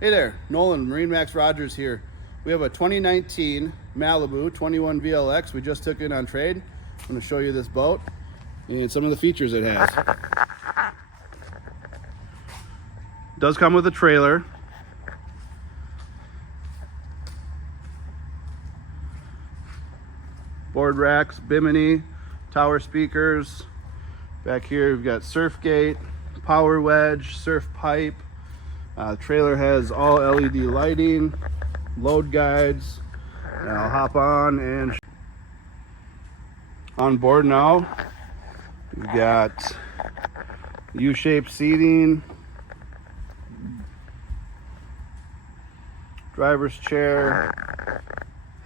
Hey there, Nolan, MarineMax Rogers here. We have a 2019 Malibu 21 VLX we just took in on trade. I'm going to show you this boat and some of the features it has. It does come with a trailer. Board racks, bimini, tower speakers. Back here we've got surf gate, power wedge, surf pipe. The trailer has all LED lighting, load guides. And I'll hop on and on board now. We've got U-shaped seating, driver's chair,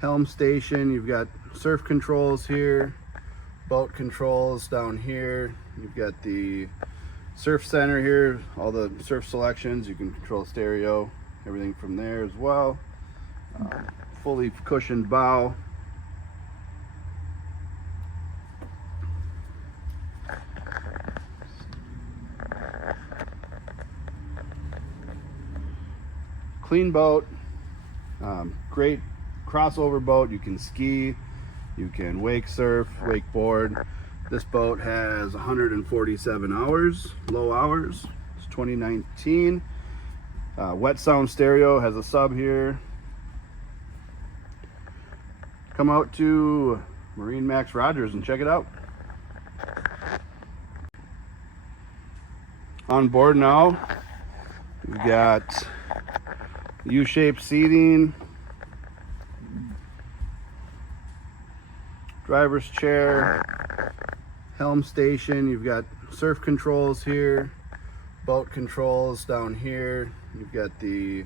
helm station. You've got surf controls here, boat controls down here. You've got the surf center here, all the surf selections. You can control stereo, everything from there as well. Fully cushioned bow. Clean boat, great crossover boat. You can ski, you can wake surf, wakeboard. This boat has 147 hours, low hours. It's 2019. Wet sound stereo, has a sub here. Come out to MarineMax Rogers and check it out. On board now, we've got U-shaped seating, driver's chair, helm station. You've got surf controls here, boat controls down here. You've got the